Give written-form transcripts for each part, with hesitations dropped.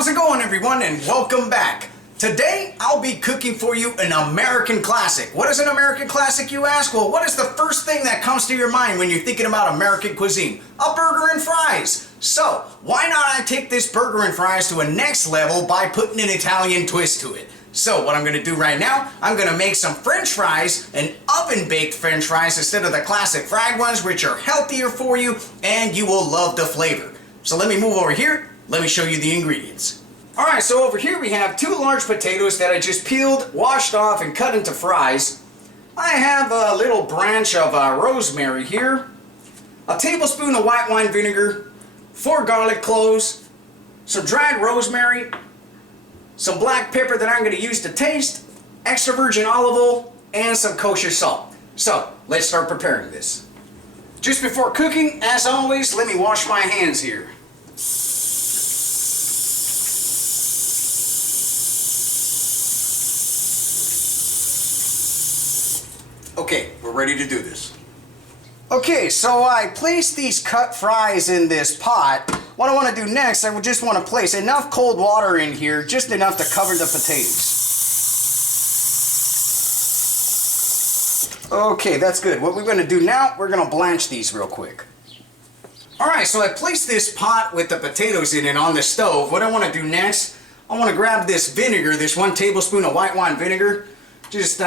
How's it going, everyone, and welcome back. Today I'll be cooking for you an American classic. What is an American classic, you ask? Well, what is the first thing that comes to your mind when you're thinking about American cuisine? A burger and fries. So why not I take this burger and fries to a next level by putting an Italian twist to it? So what I'm going to do right now, I'm going to make some French fries, an oven-baked French fries instead of the classic fried ones, which are healthier for you and you will love the flavor. So let me move over here. Let me show you the ingredients. Alright, so over here we have 2 large potatoes that I just peeled, washed off, and cut into fries. I have a little branch of rosemary here, a tablespoon of white wine vinegar, 4 garlic cloves, some dried rosemary, some black pepper that I'm going to use to taste, extra virgin olive oil, and some kosher salt. So, let's start preparing this. Just before cooking, as always, let me wash my hands here. Okay, we're ready to do this. Okay, so I placed these cut fries in this pot. What I want to do next, I would just want to place enough cold water in here, just enough to cover the potatoes. Okay, that's good. What we're going to do now, we're going to blanch these real quick. Alright, so I placed this pot with the potatoes in it on the stove. What I want to do next, I want to grab this vinegar, this 1 tablespoon of white wine vinegar, just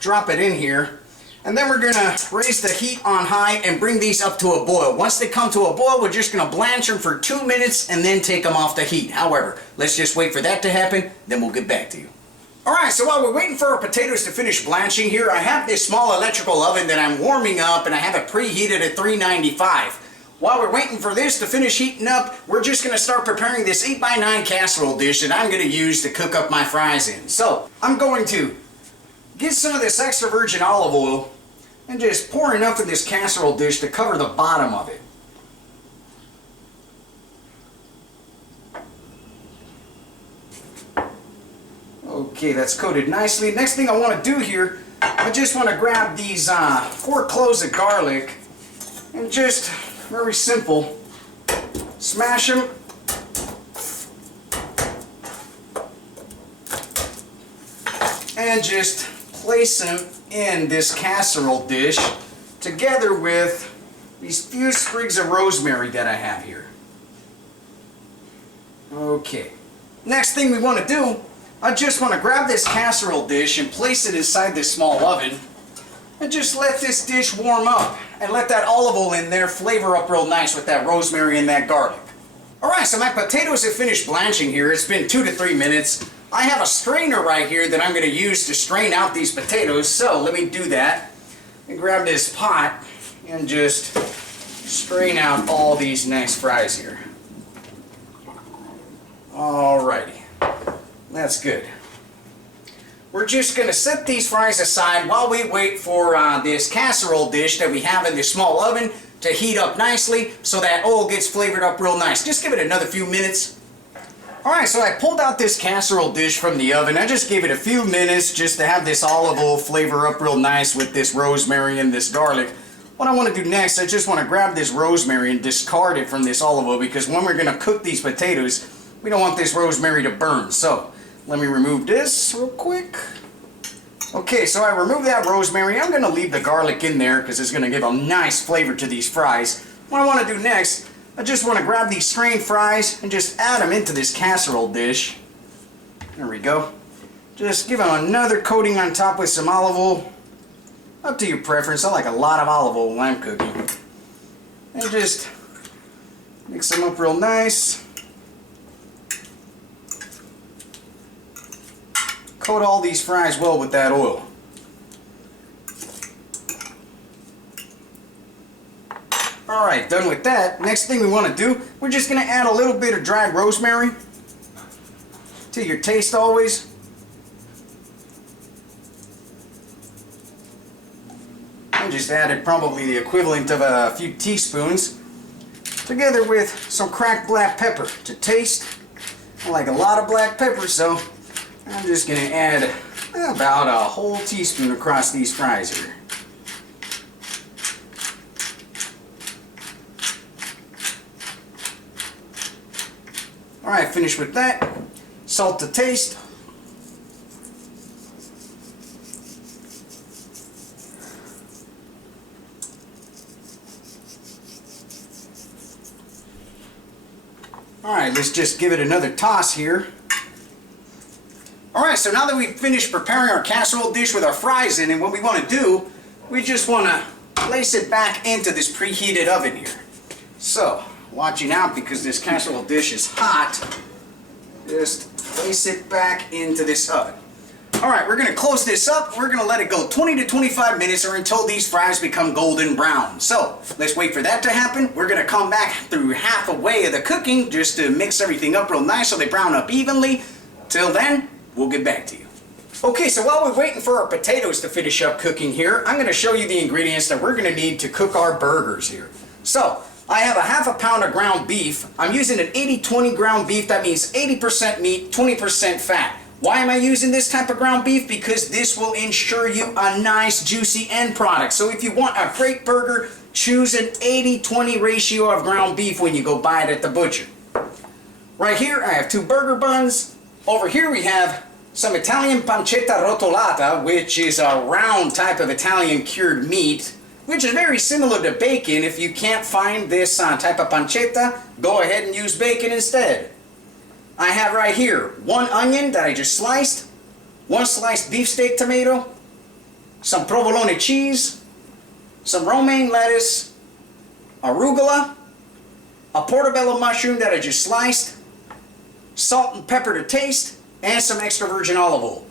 drop it in here. And then we're going to raise the heat on high and bring these up to a boil. Once they come to a boil, we're just going to blanch them for 2 minutes and then take them off the heat. However, let's just wait for that to happen, then we'll get back to you. Alright, so while we're waiting for our potatoes to finish blanching here, I have this small electrical oven that I'm warming up and I have it preheated at 395. While we're waiting for this to finish heating up, we're just going to start preparing this 8x9 casserole dish that I'm going to use to cook up my fries in. So, I'm going to get some of this extra virgin olive oil and just pour enough in this casserole dish to cover the bottom of it. Okay, that's coated nicely. Next thing I want to do here, I just want to grab these 4 cloves of garlic and just, very simple, smash them. And just place them in this casserole dish together with these few sprigs of rosemary that I have here. Okay. Next thing we want to do, I just want to grab this casserole dish and place it inside this small oven and just let this dish warm up and let that olive oil in there flavor up real nice with that rosemary and that garlic. Alright, so my potatoes have finished blanching here. It's been 2 to 3 minutes. I have a strainer right here that I'm going to use to strain out these potatoes, so let me do that. And grab this pot and just strain out all these nice fries here. Alrighty, that's good. We're just going to set these fries aside while we wait for this casserole dish that we have in this small oven to heat up nicely so that oil gets flavored up real nice. Just give it another few minutes. Alright, so I pulled out this casserole dish from the oven. I just gave it a few minutes just to have this olive oil flavor up real nice with this rosemary and this garlic. What I want to do next, I just want to grab this rosemary and discard it from this olive oil because when we're going to cook these potatoes, we don't want this rosemary to burn. So, let me remove this real quick. Okay, so I removed that rosemary. I'm going to leave the garlic in there because it's going to give a nice flavor to these fries. What I want to do next, I just want to grab these strained fries and just add them into this casserole dish. There we go. Just give them another coating on top with some olive oil. Up to your preference. I like a lot of olive oil when I'm cooking. And just mix them up real nice. Coat all these fries well with that oil. Alright, done with that. Next thing we want to do, we're just going to add a little bit of dried rosemary to your taste always. I just added probably the equivalent of a few teaspoons together with some cracked black pepper to taste. I like a lot of black pepper, so I'm just going to add about a whole teaspoon across these fries here. Alright, finished with that. Salt to taste. Alright, let's just give it another toss here. Alright, so now that we've finished preparing our casserole dish with our fries in, and what we want to do, we just want to place it back into this preheated oven here. So, watching out because this casserole dish is hot, just place it back into this oven. Alright, we're going to close this up. We're going to let it go 20 to 25 minutes or until these fries become golden brown. So, let's wait for that to happen. We're going to come back through half a way of the cooking just to mix everything up real nice so they brown up evenly. Till then, we'll get back to you. Okay, so while we're waiting for our potatoes to finish up cooking here, I'm going to show you the ingredients that we're going to need to cook our burgers here. So, I have a half a pound of ground beef. I'm using an 80-20 ground beef. That means 80% meat, 20% fat. Why am I using this type of ground beef? Because this will ensure you a nice juicy end product. So if you want a great burger, choose an 80-20 ratio of ground beef when you go buy it at the butcher. Right here I have 2 burger buns. Over here we have some Italian pancetta rotolata, which is a round type of Italian cured meat, which is very similar to bacon. If you can't find this type of pancetta, go ahead and use bacon instead. I have right here 1 onion that I just sliced, 1 sliced beefsteak tomato, some provolone cheese, some romaine lettuce, arugula, a portobello mushroom that I just sliced, salt and pepper to taste, and some extra virgin olive oil.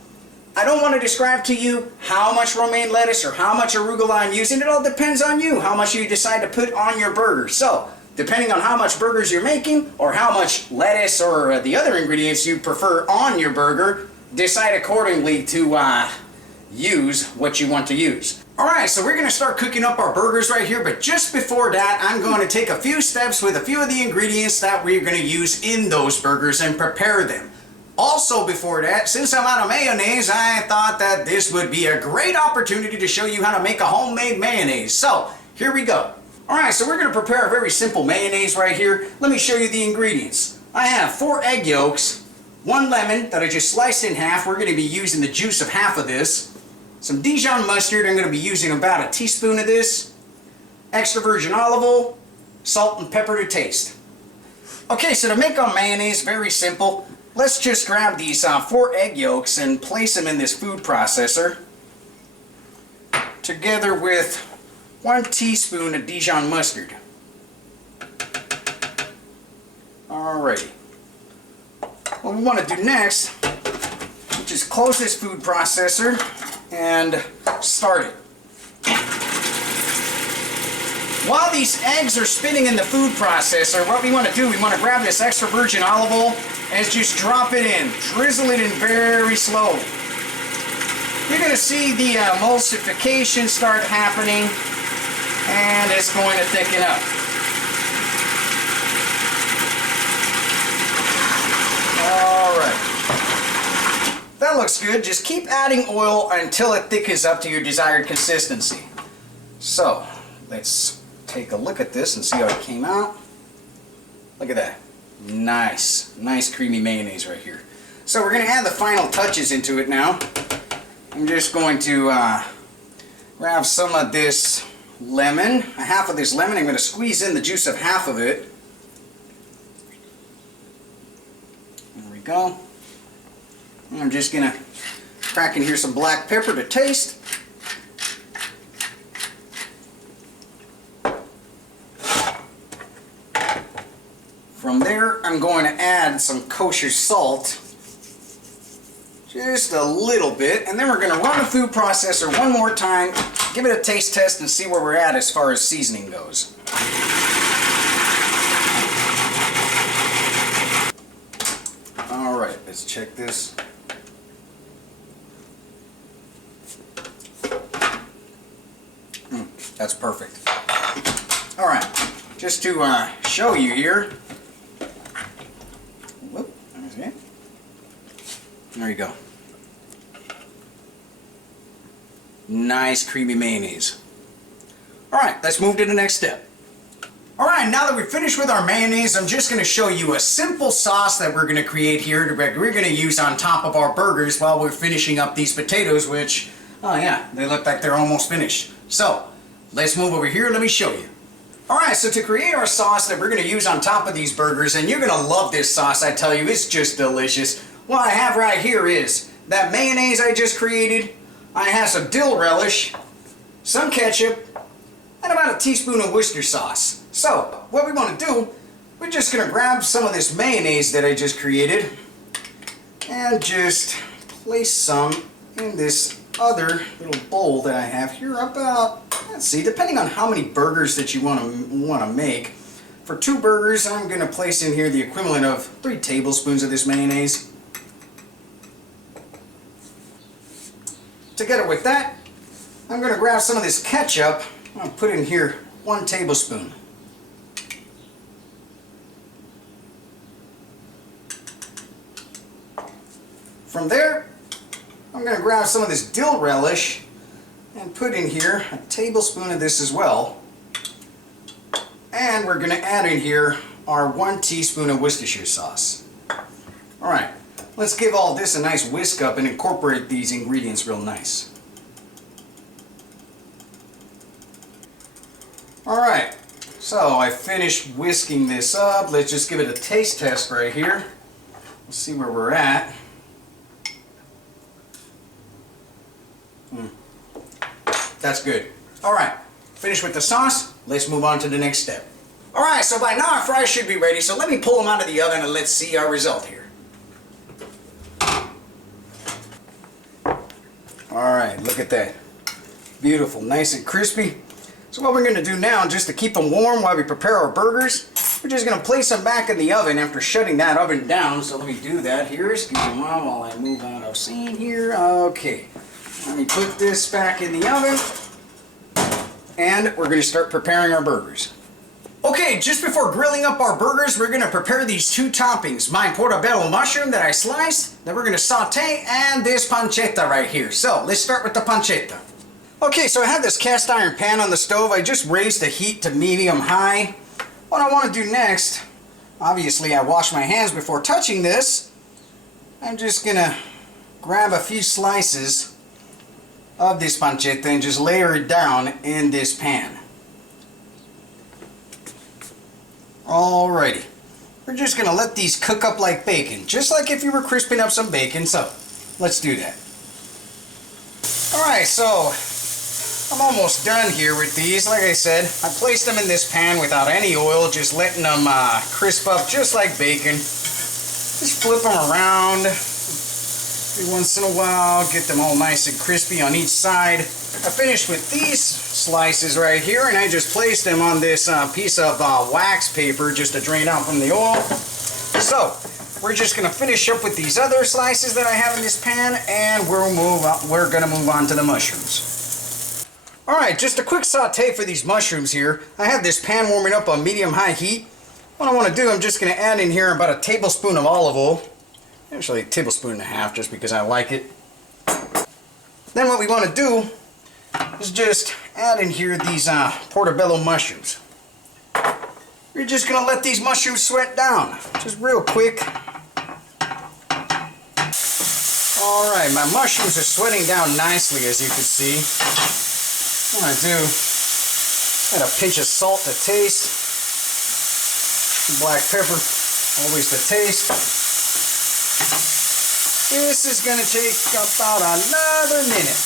I don't want to describe to you how much romaine lettuce or how much arugula I'm using. It all depends on you, how much you decide to put on your burger. So, depending on how much burgers you're making, or how much lettuce or the other ingredients you prefer on your burger, decide accordingly to use what you want to use. Alright, so we're going to start cooking up our burgers right here, but just before that, I'm going to take a few steps with a few of the ingredients that we're going to use in those burgers and prepare them. Also before that, since I'm out of mayonnaise, I thought that this would be a great opportunity to show you how to make a homemade mayonnaise. So, here we go. Alright, so we're going to prepare a very simple mayonnaise right here. Let me show you the ingredients. I have 4 egg yolks, 1 lemon that I just sliced in half. We're going to be using the juice of half of this. Some Dijon mustard, I'm going to be using about a teaspoon of this. Extra virgin olive oil, salt and pepper to taste. Okay, so to make our mayonnaise, very simple. Let's just grab these 4 egg yolks and place them in this food processor together with 1 teaspoon of Dijon mustard. Alrighty. What we want to do next, which is close this food processor and start it. While these eggs are spinning in the food processor, what we want to do, we want to grab this extra virgin olive oil and just drop it in. Drizzle it in very slowly. You're going to see the emulsification start happening, and it's going to thicken up. Alright. That looks good. Just keep adding oil until it thickens up to your desired consistency. So, let's take a look at this and see how it came out. Look at that. Nice. Nice creamy mayonnaise right here. So we're going to add the final touches into it now. I'm just going to grab some of this lemon, half of this lemon. I'm going to squeeze in the juice of half of it. There we go. And I'm just going to crack in here some black pepper to taste. From there, I'm going to add some kosher salt. Just a little bit, and then we're going to run the food processor one more time, give it a taste test, and see where we're at as far as seasoning goes. Alright, let's check this. That's perfect. Alright, just to show you here. Whoop, there you go. Nice creamy mayonnaise. Alright, let's move to the next step. Alright, now that we're finished with our mayonnaise, I'm just going to show you a simple sauce that we're going to create here that we're going to use on top of our burgers while we're finishing up these potatoes, which, oh yeah, they look like they're almost finished. So, let's move over here, let me show you. Alright, so to create our sauce that we're going to use on top of these burgers, and you're going to love this sauce, I tell you, it's just delicious. What I have right here is that mayonnaise I just created, I have some dill relish, some ketchup, and about a teaspoon of Worcester sauce. So, what we want to do, we're just going to grab some of this mayonnaise that I just created and just place some in this other little bowl that I have here about, let's see, depending on how many burgers that you want to make. For 2 burgers, I'm going to place in here the equivalent of 3 tablespoons of this mayonnaise. Together with that, I'm going to grab some of this ketchup. I'll put in here 1 tablespoon. From there, I'm going to grab some of this dill relish and put in here a tablespoon of this as well. And we're going to add in here our 1 teaspoon of Worcestershire sauce. Alright, let's give all this a nice whisk up and incorporate these ingredients real nice. Alright, so I finished whisking this up. Let's just give it a taste test right here. Let's see where we're at. That's good. Alright, finished with the sauce. Let's move on to the next step. Alright, so by now our fries should be ready, so let me pull them out of the oven and let's see our result here. Alright, look at that. Beautiful, nice and crispy. So what we're going to do now, just to keep them warm while we prepare our burgers, we're just going to place them back in the oven after shutting that oven down. So let me do that here. Excuse me while I move out of scene here. Okay. Let me put this back in the oven, and we're going to start preparing our burgers. Okay, just before grilling up our burgers, we're going to prepare these 2 toppings. My portobello mushroom that I sliced, that we're going to saute, and this pancetta right here. So, let's start with the pancetta. Okay, so I have this cast iron pan on the stove. I just raised the heat to medium-high. What I want to do next, obviously I wash my hands before touching this. I'm just going to grab a few slices of this pancetta and just layer it down in this pan. Alrighty. We're just going to let these cook up like bacon, just like if you were crisping up some bacon, so let's do that. Alright, so I'm almost done here with these. Like I said, I placed them in this pan without any oil, just letting them crisp up just like bacon. Just flip them around. Every once in a while, get them all nice and crispy on each side. I finished with these slices right here, and I just placed them on this piece of wax paper just to drain out from the oil. So, we're just going to finish up with these other slices that I have in this pan, and we're going to move on to the mushrooms. Alright, just a quick saute for these mushrooms here. I have this pan warming up on medium-high heat. What I want to do, I'm just going to add in here about a tablespoon of olive oil. Actually, a tablespoon and a half, just because I like it. Then what we want to do is just add in here these portobello mushrooms. You're just going to let these mushrooms sweat down, just real quick. Alright, my mushrooms are sweating down nicely, as you can see. What I do, add a pinch of salt to taste. Black pepper, always to taste. This is going to take about another minute.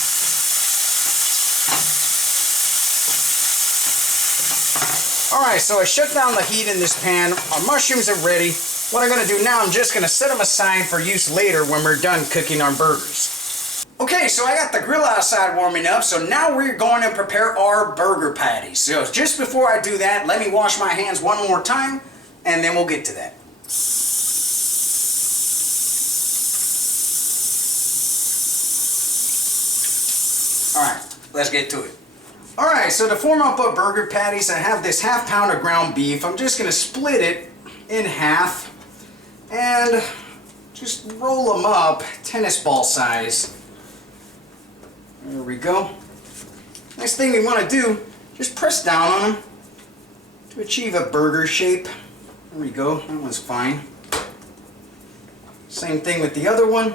Alright, so I shut down the heat in this pan. Our mushrooms are ready. What I'm going to do now, I'm just going to set them aside for use later when we're done cooking our burgers. Okay, so I got the grill outside warming up, so now we're going to prepare our burger patties. So just before I do that, let me wash my hands one more time, and then we'll get to that. Alright, let's get to it. Alright, so to form up our burger patties, I have this ½ pound of ground beef. I'm just going to split it in half and just roll them up tennis ball size. There we go. Next thing we want to do, just press down on them to achieve a burger shape. There we go, that one's fine. Same thing with the other one.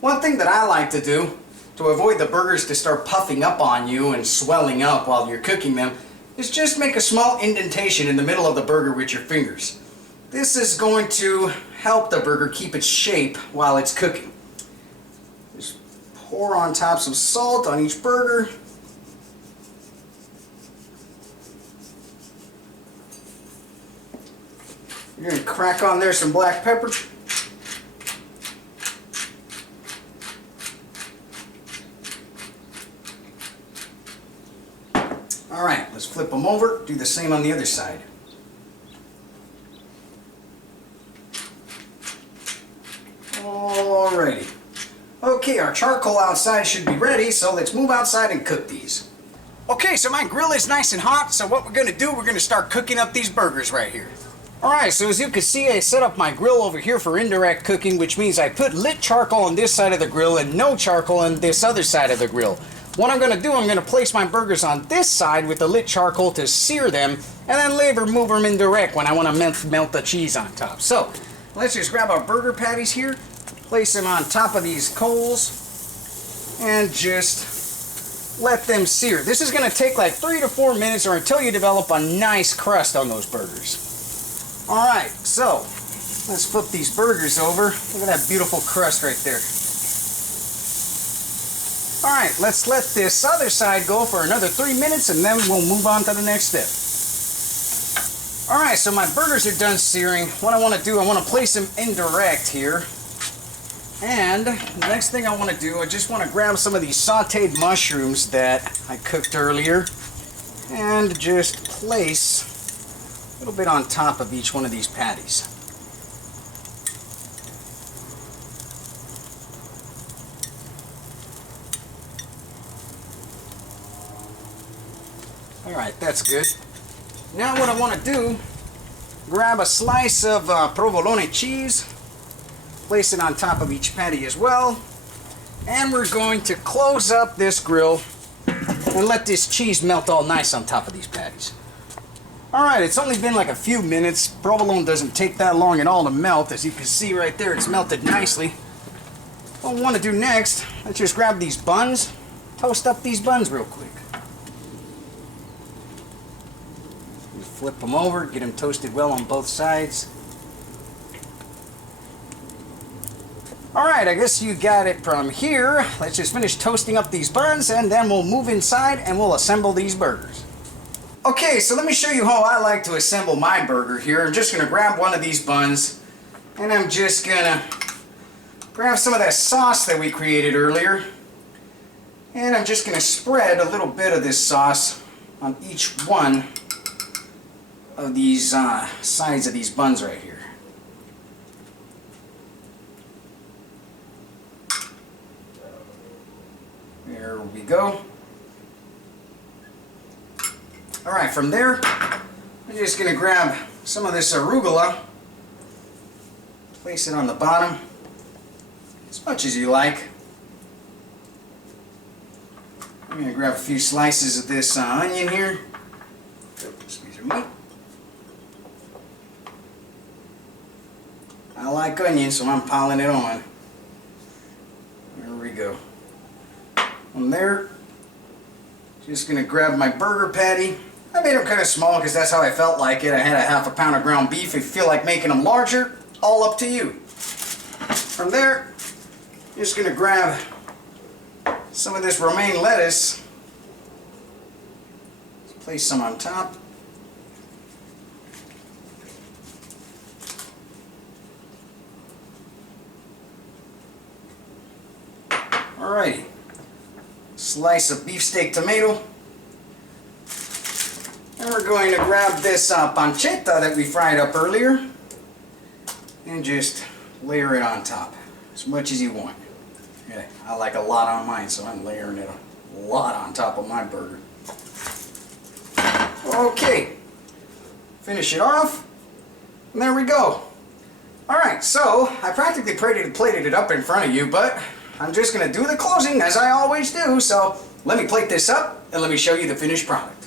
One thing that I like to do to avoid the burgers to start puffing up on you and swelling up while you're cooking them is just make a small indentation in the middle of the burger with your fingers. This is going to help the burger keep its shape while it's cooking. Just pour on top some salt on each burger. You're going to crack on there some black pepper. Alright, let's flip them over. Do the same on the other side. Alrighty. Okay, our charcoal outside should be ready, so let's move outside and cook these. Okay, so my grill is nice and hot, so what we're going to do, we're going to start cooking up these burgers right here. Alright, so as you can see, I set up my grill over here for indirect cooking, which means I put lit charcoal on this side of the grill and no charcoal on this other side of the grill. What I'm going to do, I'm going to place my burgers on this side with the lit charcoal to sear them, and then later move them indirect when I want to melt the cheese on top. So, let's just grab our burger patties here, place them on top of these coals, and just let them sear. This is going to take like 3 to 4 minutes or until you develop a nice crust on those burgers. Alright, so let's flip these burgers over. Look at that beautiful crust right there. Alright, let's let this other side go for another 3 minutes and then we'll move on to the next step. Alright, so my burgers are done searing. What I want to do, I want to place them indirect here. And the next thing I want to do, I just want to grab some of these sauteed mushrooms that I cooked earlier and just place a little bit on top of each one of these patties. Alright, that's good. Now what I want to do, grab a slice of provolone cheese, place it on top of each patty as well, and we're going to close up this grill and let this cheese melt all nice on top of these patties. Alright, it's only been like a few minutes. Provolone doesn't take that long at all to melt. As you can see right there, it's melted nicely. What I want to do next, let's just grab these buns, toast up these buns real quick. Flip them over, get them toasted well on both sides. Alright, I guess you got it from here. Let's just finish toasting up these buns and then we'll move inside and we'll assemble these burgers. Okay, so let me show you how I like to assemble my burger here. I'm just going to grab one of these buns and I'm just going to grab some of that sauce that we created earlier. And I'm just going to spread a little bit of this sauce on each one of these sides of these buns right here. There we go. Alright, from there, I'm just going to grab some of this arugula, place it on the bottom, as much as you like. I'm going to grab a few slices of this onion here. Excuse me. I like onion, so I'm piling it on. There we go. From there, just going to grab my burger patty. I made them kind of small because that's how I felt like it. I had a ½ pound of ground beef. If you feel like making them larger, all up to you. From there, just going to grab some of this romaine lettuce. Let's place some on top. Alrighty, slice of beefsteak tomato, and we're going to grab this pancetta that we fried up earlier and just layer it on top as much as you want. Yeah, I like a lot on mine, so I'm layering it a lot on top of my burger. Okay, finish it off, and there we go. Alright, so I practically plated it up in front of you, but I'm just going to do the closing as I always do, so let me plate this up and let me show you the finished product.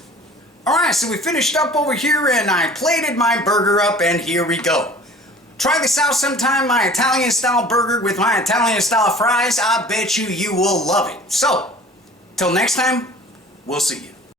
Alright, so we finished up over here and I plated my burger up and here we go. Try this out sometime, my Italian style burger with my Italian style fries. I bet you will love it. So, till next time, we'll see you.